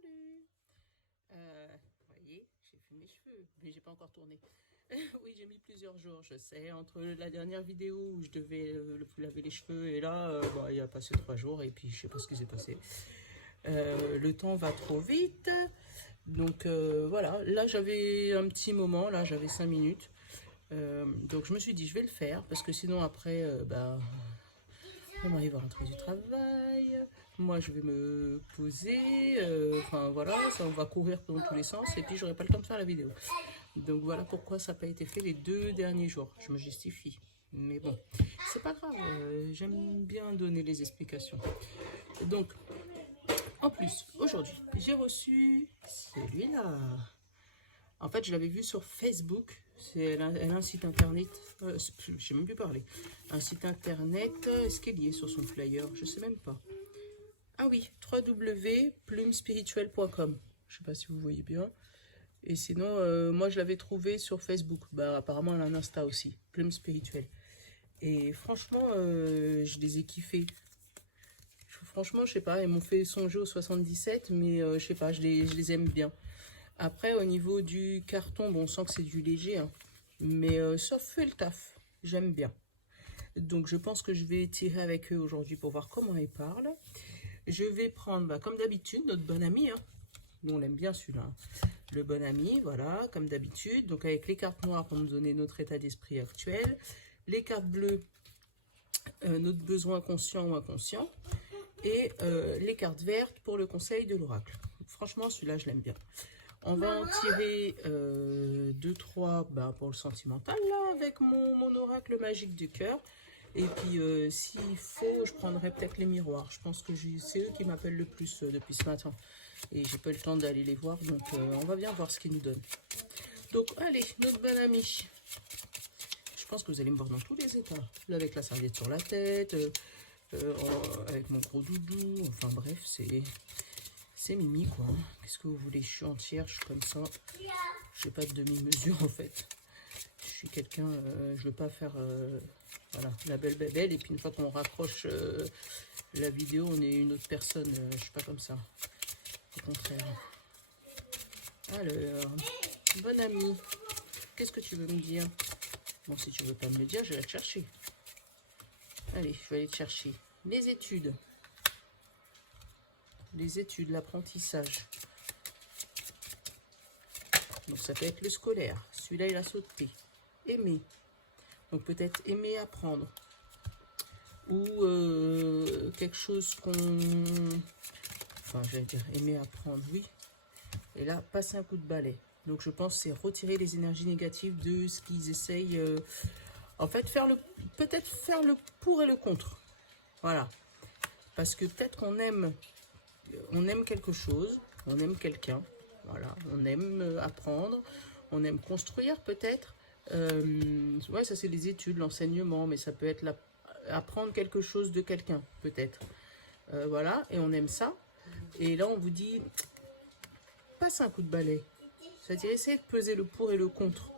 Salut. Voyez, j'ai fait mes cheveux, mais j'ai pas encore tourné. Oui, j'ai mis plusieurs jours, je sais, entre la dernière vidéo où je devais laver les cheveux et là, il a passé 3 jours et puis je sais pas ce qui s'est passé. Le temps va trop vite, donc voilà. Là, j'avais un petit moment, là, j'avais 5 minutes. Donc je me suis dit, je vais le faire parce que sinon après, mon mari va rentrer du travail. Moi, je vais me poser. Enfin, voilà, ça, on va courir dans tous les sens. Et puis, j'aurai pas le temps de faire la vidéo. Donc, voilà pourquoi ça n'a pas été fait les 2 derniers jours. Je me justifie. Mais bon, c'est pas grave. J'aime bien donner les explications. Donc, en plus, aujourd'hui, j'ai reçu celui-là. En fait, je l'avais vu sur Facebook. Elle a un site internet. Je sais même plus parler. Un site internet. Est-ce qu'elle y est sur son flyer? Je sais même pas. Ah oui, www.plumespirituel.com. Je sais pas si vous voyez bien. Et sinon, moi, je l'avais trouvé sur Facebook. Bah, apparemment, elle a un Insta aussi. Plume Spirituel. Et franchement, je les ai kiffés. Franchement, je sais pas, ils m'ont fait songer au 77, mais je sais pas, je les aime bien. Après, au niveau du carton, bon, on sent que c'est du léger, hein, mais ça fait le taf. J'aime bien. Donc, je pense que je vais tirer avec eux aujourd'hui pour voir comment ils parlent. Je vais prendre, comme d'habitude, notre bon ami. Hein. Nous, on l'aime bien celui-là. Hein. Le bon ami, voilà, comme d'habitude. Donc, avec les cartes noires pour nous donner notre état d'esprit actuel. Les cartes bleues, notre besoin conscient ou inconscient. Et les cartes vertes pour le conseil de l'oracle. Franchement, celui-là, je l'aime bien. On va en tirer 2-3 pour le sentimental, là, avec mon oracle magique du cœur. Et puis, s'il faut, je prendrai peut-être les miroirs. Je pense que c'est eux qui m'appellent le plus depuis ce matin. Et j'ai pas eu le temps d'aller les voir, donc on va bien voir ce qu'ils nous donnent. Donc, allez, notre bon ami. Je pense que vous allez me voir dans tous les états. Là, avec la serviette sur la tête, avec mon gros doudou. Enfin, bref, c'est Mimi, quoi. Qu'est-ce que vous voulez? Je suis entière, je suis comme ça. Je n'ai pas de demi-mesure, en fait. Je suis quelqu'un, je veux pas faire voilà, la belle bébelle. Et puis, une fois qu'on raccroche la vidéo, on est une autre personne. Je suis pas comme ça. Au contraire. Alors, bon ami, qu'est-ce que tu veux me dire? Bon, si tu veux pas me le dire, je vais te chercher. Allez, je vais aller te chercher. Les études. Les études, l'apprentissage. Donc, ça peut être le scolaire. Celui-là, il a sauté. Aimer. Donc, peut-être aimer apprendre. Ou quelque chose qu'on... Enfin, j'allais dire aimer apprendre, oui. Et là, passer un coup de balai. Donc, je pense que c'est retirer les énergies négatives de ce qu'ils essayent. En fait, peut-être faire le pour et le contre. Voilà. Parce que peut-être qu'on aime quelque chose, on aime quelqu'un. Voilà. On aime apprendre, on aime construire peut-être. Ouais, ça c'est les études, l'enseignement, mais ça peut être apprendre quelque chose de quelqu'un, peut-être. Voilà, et on aime ça. Et là, on vous dit, passe un coup de balai. C'est-à-dire, essayez de peser le pour et le contre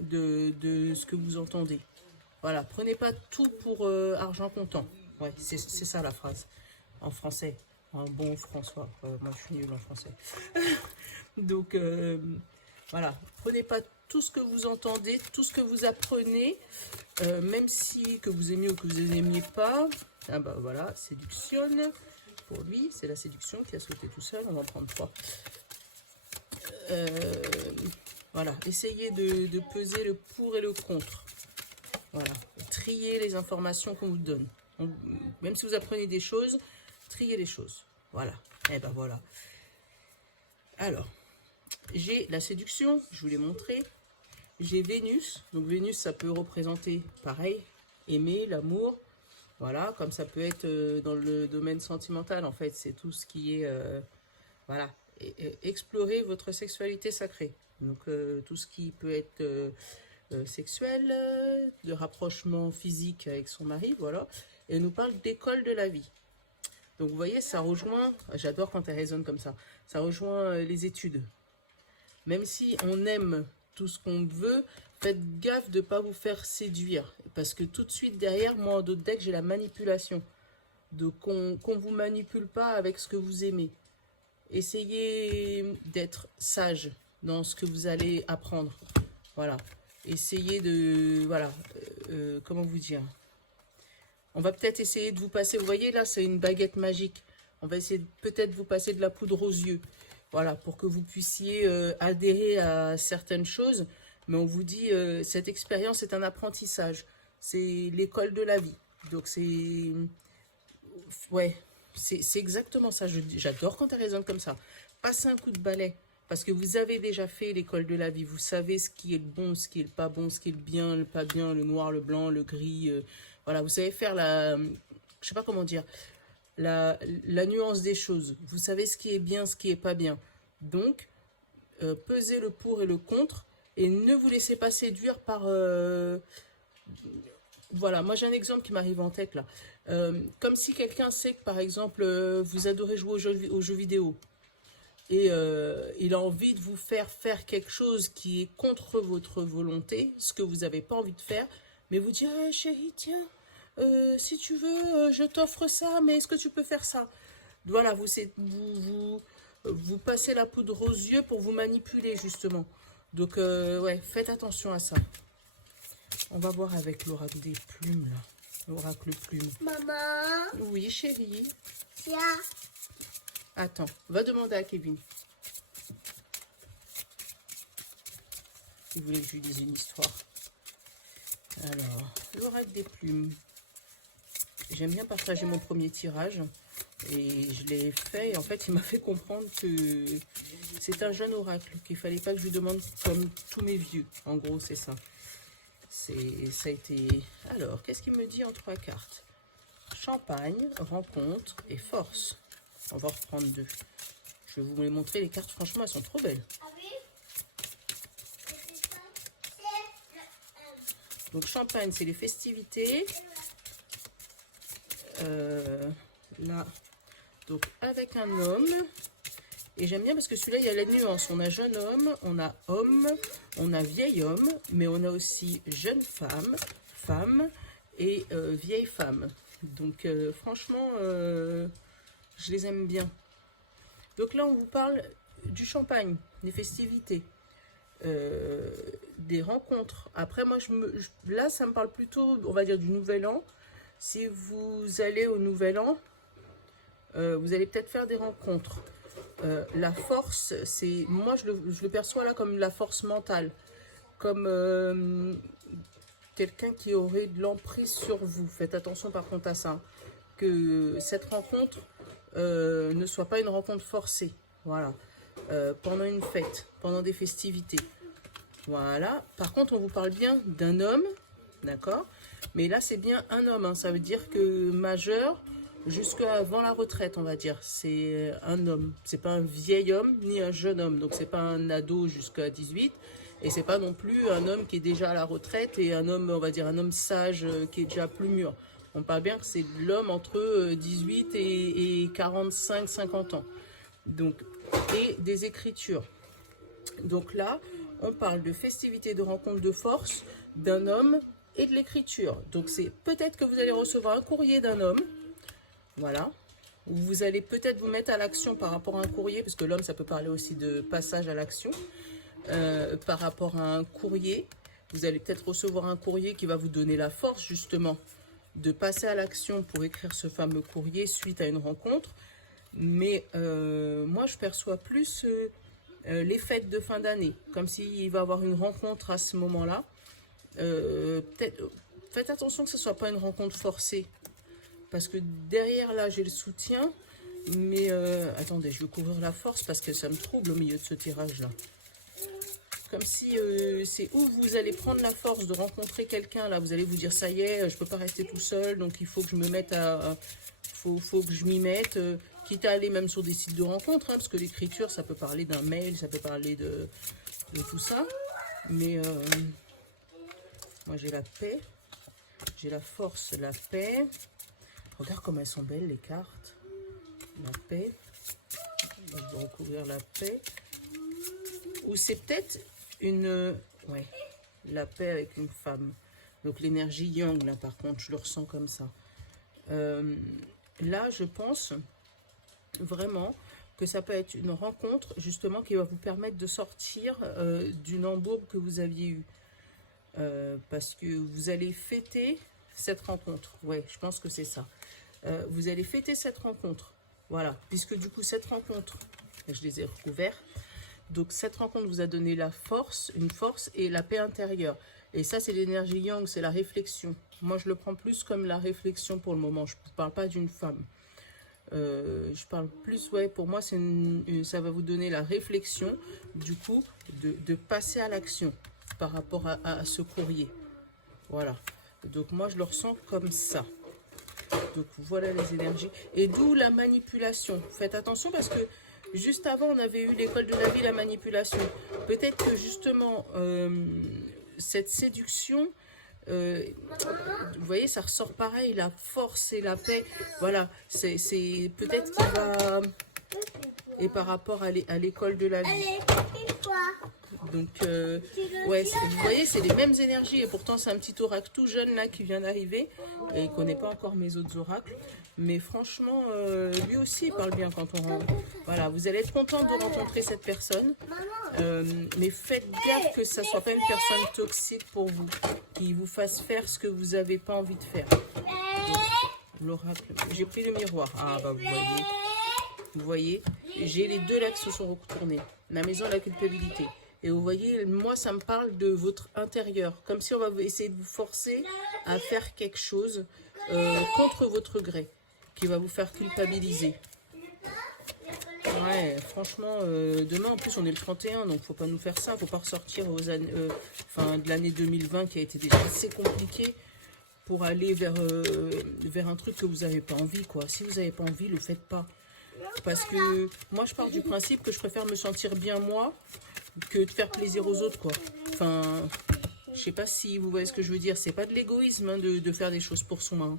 de ce que vous entendez. Voilà, prenez pas tout pour argent comptant. Ouais, c'est ça la phrase, en français. Un bon François. Moi, je suis nulle en français. Donc, voilà, prenez pas tout ce que vous entendez, tout ce que vous apprenez, même si que vous aimiez ou que vous n'aimiez pas. Ah bah voilà, séduction. Pour lui, c'est la séduction qui a sauté tout seul. On va en prendre 3. Voilà, essayez de peser le pour et le contre. Voilà, trier les informations qu'on vous donne. Même si vous apprenez des choses, trier les choses. Voilà, et ben voilà. Alors, j'ai la séduction, je vous l'ai montré. J'ai Vénus, donc Vénus, ça peut représenter, pareil, aimer, l'amour. Voilà, comme ça peut être dans le domaine sentimental, en fait, c'est tout ce qui est, voilà, explorer votre sexualité sacrée. Donc, tout ce qui peut être sexuel, de rapprochement physique avec son mari, voilà. Et elle nous parle d'école de la vie. Donc, vous voyez, ça rejoint, j'adore quand elle résonne comme ça rejoint les études. Même si on aime tout ce qu'on veut, faites gaffe de ne pas vous faire séduire. Parce que tout de suite derrière, moi en d'autres decks, j'ai la manipulation. Donc qu'on ne vous manipule pas avec ce que vous aimez. essayez d'être sage dans ce que vous allez apprendre. Voilà. Essayez de... Voilà. Comment vous dire? On va peut-être essayer de vous passer... Vous voyez, là, c'est une baguette magique. On va essayer peut-être de vous passer de la poudre aux yeux. Voilà, pour que vous puissiez adhérer à certaines choses. Mais on vous dit, cette expérience est un apprentissage. C'est l'école de la vie. Donc, c'est... Ouais, c'est exactement ça. J'adore quand elle résonne comme ça. Passez un coup de balai. Parce que vous avez déjà fait l'école de la vie. Vous savez ce qui est le bon, ce qui est le pas bon, ce qui est le bien, le pas bien, le noir, le blanc, le gris. Voilà, vous savez faire la... Je sais pas comment dire. La nuance des choses. Vous savez ce qui est bien, ce qui est pas bien. Donc, pesez le pour et le contre. Et ne vous laissez pas séduire par... Voilà, moi j'ai un exemple qui m'arrive en tête là. Comme si quelqu'un sait que par exemple, vous adorez jouer aux jeux vidéo. Et il a envie de vous faire quelque chose qui est contre votre volonté, ce que vous n'avez pas envie de faire, mais vous dit ah, chérie, tiens, si tu veux, je t'offre ça, mais est-ce que tu peux faire ça? Voilà, vous passez la poudre aux yeux pour vous manipuler, justement. Donc, ouais, faites attention à ça. On va voir avec l'oracle des plumes, là. L'oracle plume. Maman. Oui, chérie. Tiens. Attends, va demander à Kevin. Il voulait que je lui dise une histoire. Alors, l'oracle des plumes. J'aime bien partager mon premier tirage. Et je l'ai fait. Et en fait, il m'a fait comprendre que c'est un jeune oracle. Qu'il fallait pas que je lui demande comme tous mes vieux. En gros, c'est ça. Ça a été... Alors, qu'est-ce qu'il me dit en 3 cartes? Champagne, rencontre et force. On va reprendre 2. Je vais vous les montrer. Les cartes, franchement, elles sont trop belles. Donc, champagne, c'est les festivités. Là, donc, avec un homme. Et j'aime bien parce que celui-là, il y a la nuance. On a jeune homme, on a vieil homme, mais on a aussi jeune femme, femme et vieille femme. Donc, franchement, je les aime bien. Donc là, on vous parle du champagne, des festivités, des rencontres. Après, moi, là, ça me parle plutôt, on va dire, du nouvel an. Si vous allez au nouvel an, vous allez peut-être faire des rencontres. La force, c'est... Moi, je le perçois là comme la force mentale. Comme quelqu'un qui aurait de l'emprise sur vous. Faites attention par contre à ça. Que cette rencontre ne soit pas une rencontre forcée. Voilà. Pendant une fête, pendant des festivités. Voilà. Par contre, on vous parle bien d'un homme. D'accord? Mais là, c'est bien un homme. Hein. Ça veut dire que majeur... Jusqu'avant la retraite, on va dire. C'est un homme. C'est pas un vieil homme ni un jeune homme. Donc, c'est pas un ado jusqu'à 18. Et c'est pas non plus un homme qui est déjà à la retraite et un homme, on va dire, un homme sage qui est déjà plus mûr. On parle bien que c'est l'homme entre 18 et 45, 50 ans. Donc, et des écritures. Donc là, on parle de festivités, de rencontres de force, d'un homme et de l'écriture. Donc, c'est peut-être que vous allez recevoir un courrier d'un homme. Voilà, vous allez peut-être vous mettre à l'action par rapport à un courrier, parce que l'homme, ça peut parler aussi de passage à l'action. Par rapport à un courrier, vous allez peut-être recevoir un courrier qui va vous donner la force, justement, de passer à l'action pour écrire ce fameux courrier suite à une rencontre. Mais moi, je perçois plus les fêtes de fin d'année, comme s'il va y avoir une rencontre à ce moment-là. Peut-être, faites attention que ce ne soit pas une rencontre forcée. Parce que derrière, là, j'ai le soutien. Mais, attendez, je vais couvrir la force parce que ça me trouble au milieu de ce tirage-là. Comme si c'est où vous allez prendre la force de rencontrer quelqu'un. Là, vous allez vous dire, ça y est, je ne peux pas rester tout seul. Donc, il faut que je me mette à... faut que je m'y mette. Quitte à aller même sur des sites de rencontres. Hein, parce que l'écriture, ça peut parler d'un mail. Ça peut parler de tout ça. Mais, moi, j'ai la paix. J'ai la force, la paix. Regarde comme elles sont belles les cartes. La paix. Je vais recouvrir la paix. Ou c'est peut-être une... Ouais. La paix avec une femme. Donc l'énergie yang là par contre. Je le ressens comme ça. Là je pense vraiment que ça peut être une rencontre justement qui va vous permettre de sortir d'une embourbe que vous aviez eue. Parce que vous allez fêter cette rencontre. Ouais, je pense que c'est ça. Vous allez fêter cette rencontre. Voilà, puisque du coup cette rencontre, je les ai recouverts. Donc cette rencontre vous a donné la force, une force et la paix intérieure. Et ça c'est l'énergie yang, c'est la réflexion. Moi je le prends plus comme la réflexion pour le moment. Je ne parle pas d'une femme. Je parle plus, ouais, pour moi ça va vous donner la réflexion, du coup, de passer à l'action par rapport à ce courrier. Voilà. Donc moi je le ressens comme ça. Donc voilà les énergies. Et d'où la manipulation. Faites attention parce que juste avant on avait eu l'école de la vie, la manipulation. Peut-être que justement cette séduction, vous voyez, ça ressort pareil, la force et la paix. Voilà, c'est peut-être qu'il va... Et par rapport à l'école de la vie. Donc, ouais, vous voyez, c'est les mêmes énergies. Et pourtant, c'est un petit oracle tout jeune là qui vient d'arriver. Et il ne connaît pas encore mes autres oracles. Mais franchement, lui aussi, il parle bien quand on rentre. Voilà, vous allez être content de rencontrer cette personne. Mais faites gaffe que ça ne soit pas une personne toxique pour vous. Qui vous fasse faire ce que vous n'avez pas envie de faire. L'oracle, j'ai pris le miroir. Ah, bah, vous voyez, j'ai les deux là qui se sont retournés. La maison et la culpabilité. Et vous voyez, moi, ça me parle de votre intérieur. Comme si on va essayer de vous forcer à faire quelque chose contre votre gré. Qui va vous faire culpabiliser. Ouais, franchement, demain, en plus, on est le 31. Donc, faut pas nous faire ça. Faut pas ressortir aux années, de l'année 2020 qui a été déjà assez compliquée. Pour aller vers un truc que vous n'avez pas envie, quoi. Si vous n'avez pas envie, le faites pas. Parce que moi, je pars du principe que je préfère me sentir bien moi que de faire plaisir aux autres, quoi. Enfin, je sais pas si vous voyez ce que je veux dire. C'est pas de l'égoïsme hein, de faire des choses pour soi. Hein.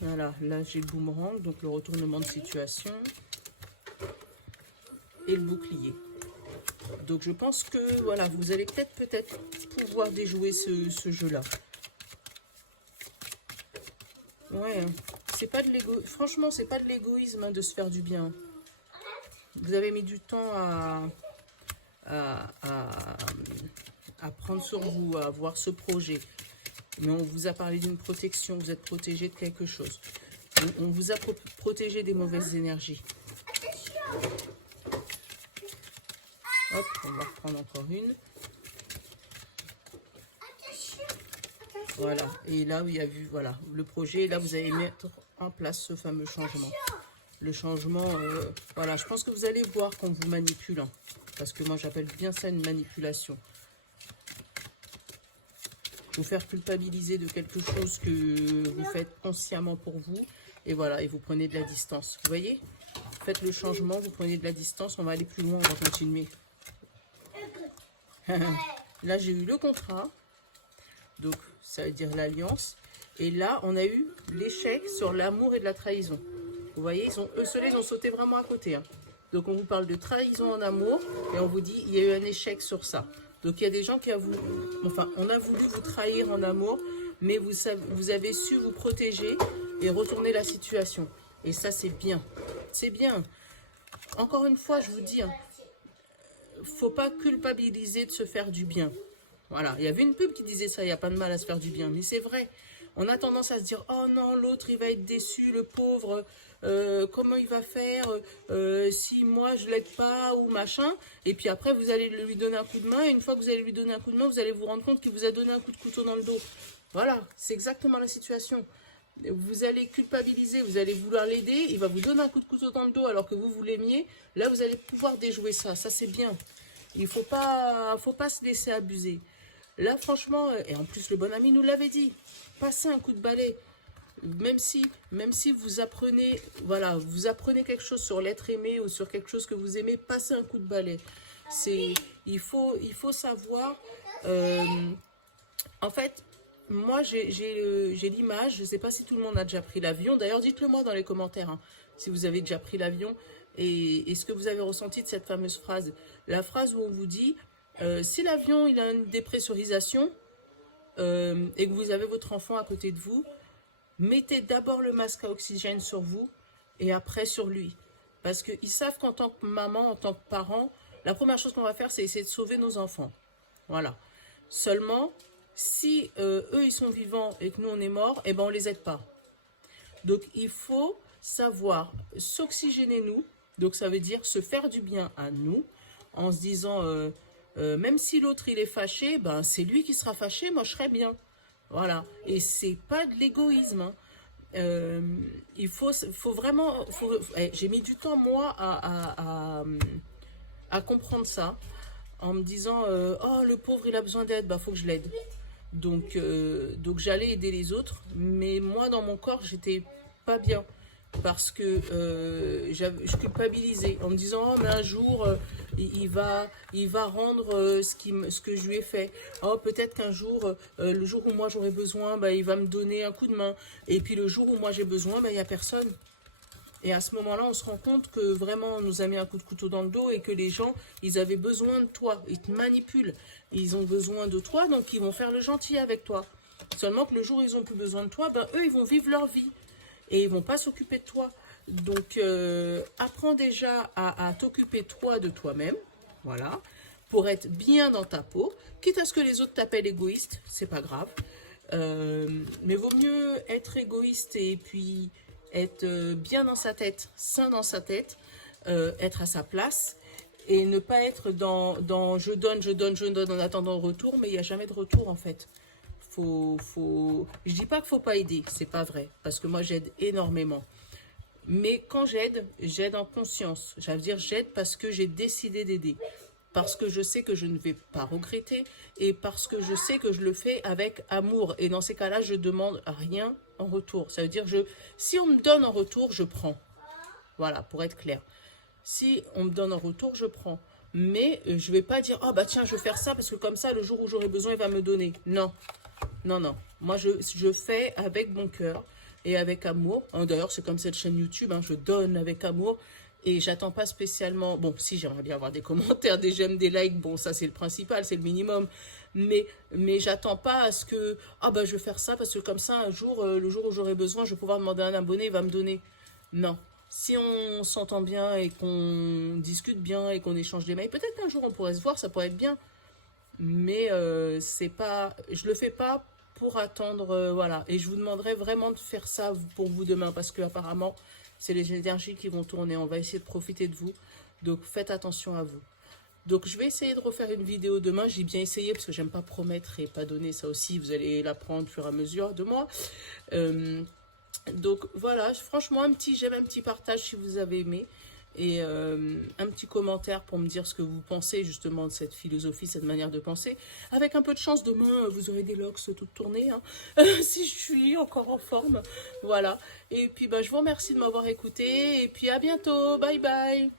Voilà, là j'ai le boomerang, donc le retournement de situation. Et le bouclier. Donc je pense que, voilà, vous allez peut-être pouvoir déjouer ce jeu-là. Ouais, c'est pas de l'égoïsme. Franchement, c'est pas de l'égoïsme hein, de se faire du bien. Vous avez mis du temps à prendre sur vous, à avoir ce projet. Mais on vous a parlé d'une protection, vous êtes protégé de quelque chose. On vous a protégé des mauvaises énergies. Hop, on va reprendre encore une. Voilà, et là, il y a vu, voilà, le projet, là, vous allez mettre en place ce fameux changement. Le changement, voilà, je pense que vous allez voir qu'on vous manipule, hein, parce que moi, j'appelle bien ça une manipulation. Vous faire culpabiliser de quelque chose que vous faites consciemment pour vous, et voilà, et vous prenez de la distance. Vous voyez? Faites le changement, vous prenez de la distance, on va aller plus loin, on va continuer. Là, j'ai eu le contrat. Donc, ça veut dire l'alliance. Et là, on a eu l'échec sur l'amour et de la trahison. Vous voyez, ceux-là, ils ont sauté vraiment à côté. Hein. Donc, on vous parle de trahison en amour. Et on vous dit, il y a eu un échec sur ça. Donc, il y a des gens qui ont voulu... Enfin, on a voulu vous trahir en amour. Mais vous avez su vous protéger et retourner la situation. Et ça, c'est bien. C'est bien. Encore une fois, je vous dis, hein, faut pas culpabiliser de se faire du bien. Voilà, il y avait une pub qui disait ça, il n'y a pas de mal à se faire du bien. Mais c'est vrai, on a tendance à se dire, oh non, l'autre il va être déçu, le pauvre, comment il va faire si moi je l'aide pas ou machin. Et puis après, vous allez lui donner un coup de main. Et une fois que vous allez lui donner un coup de main, vous allez vous rendre compte qu'il vous a donné un coup de couteau dans le dos. Voilà, c'est exactement la situation. Vous allez culpabiliser, vous allez vouloir l'aider, il va vous donner un coup de couteau dans le dos alors que vous l'aimiez. Là, vous allez pouvoir déjouer ça, ça c'est bien. Il ne faut pas se laisser abuser. Là, franchement, et en plus, le bon ami nous l'avait dit, passez un coup de balai. Même si vous apprenez, voilà, vous apprenez quelque chose sur l'être aimé ou sur quelque chose que vous aimez, passez un coup de balai. Il faut savoir, en fait, moi, j'ai l'image, je ne sais pas si tout le monde a déjà pris l'avion. D'ailleurs, dites-le moi dans les commentaires, hein, si vous avez déjà pris l'avion et ce que vous avez ressenti de cette fameuse phrase. La phrase où on vous dit, si l'avion il a une dépressurisation et que vous avez votre enfant à côté de vous, mettez d'abord le masque à oxygène sur vous et après sur lui. Parce qu'ils savent qu'en tant que maman, en tant que parent, la première chose qu'on va faire, c'est essayer de sauver nos enfants. Voilà. Seulement, si eux, ils sont vivants et que nous, on est morts, eh ben, on les aide pas. Donc, il faut savoir s'oxygéner nous. Donc, ça veut dire se faire du bien à nous en se disant, même si l'autre, il est fâché, ben, c'est lui qui sera fâché, moi, je serai bien. Voilà. Et c'est pas de l'égoïsme, hein. Il faut vraiment... J'ai mis du temps, moi, à comprendre ça, en me disant, oh, le pauvre, il a besoin d'aide, bah, faut que je l'aide. Donc j'allais aider les autres, mais moi, dans mon corps, j'étais pas bien. Parce que je culpabilisais en me disant, oh, mais un jour, il va rendre ce que je lui ai fait. Oh, peut-être qu'un jour, le jour où moi j'aurai besoin, bah, il va me donner un coup de main. Et puis le jour où moi j'ai besoin, bah, il n'y a personne. Et à ce moment-là, on se rend compte que vraiment, on nous a mis un coup de couteau dans le dos et que les gens, ils avaient besoin de toi. Ils te manipulent. Ils ont besoin de toi, donc ils vont faire le gentil avec toi. Seulement que le jour où ils n'ont plus besoin de toi, ben, eux, ils vont vivre leur vie. Et ils ne vont pas s'occuper de toi. Donc, apprends déjà à t'occuper toi de toi-même. Voilà. Pour être bien dans ta peau. Quitte à ce que les autres t'appellent égoïste, c'est pas grave. Mais vaut mieux être égoïste et puis être bien dans sa tête, sain dans sa tête, être à sa place et ne pas être dans je donne en attendant le retour, mais il n'y a jamais de retour en fait. Je dis pas qu'il faut pas aider, c'est pas vrai, parce que moi j'aide énormément. Mais quand j'aide en conscience. Ça veut dire j'aide parce que j'ai décidé d'aider. Parce que je sais que je ne vais pas regretter et parce que je sais que je le fais avec amour. Et dans ces cas-là, je demande rien en retour. Ça veut dire, si on me donne en retour, je prends. Voilà, pour être clair. Si on me donne en retour, je prends. Mais je ne vais pas dire, oh bah tiens, je vais faire ça parce que comme ça, le jour où j'aurai besoin, il va me donner. Non, non, non. Moi, je fais avec mon cœur et avec amour. D'ailleurs, c'est comme cette chaîne YouTube, hein, je donne avec amour. Et j'attends pas spécialement... Bon, si, j'aimerais bien avoir des commentaires, des j'aime, des likes. Bon, ça, c'est le principal, c'est le minimum. Mais j'attends pas à ce que... Ah, bah, je vais faire ça parce que comme ça, un jour, le jour où j'aurai besoin, je vais pouvoir demander à un abonné, il va me donner. Non. Si on s'entend bien et qu'on discute bien et qu'on échange des mails, peut-être qu'un jour, on pourrait se voir, ça pourrait être bien. Mais c'est pas... Je le fais pas pour attendre... voilà. Et je vous demanderai vraiment de faire ça pour vous demain parce que apparemment... C'est les énergies qui vont tourner. On va essayer de profiter de vous. Donc, faites attention à vous. Donc, je vais essayer de refaire une vidéo demain. J'ai bien essayé parce que j'aime pas promettre et pas donner. Ça aussi, vous allez l'apprendre au fur et à mesure de moi. Donc, voilà. Franchement, j'aime un petit partage si vous avez aimé. Et un petit commentaire pour me dire ce que vous pensez justement de cette philosophie, cette manière de penser. Avec un peu de chance, demain, vous aurez des locks toutes tournées, hein, si je suis encore en forme. Voilà. Et puis, bah, je vous remercie de m'avoir écouté. Et puis, à bientôt. Bye bye.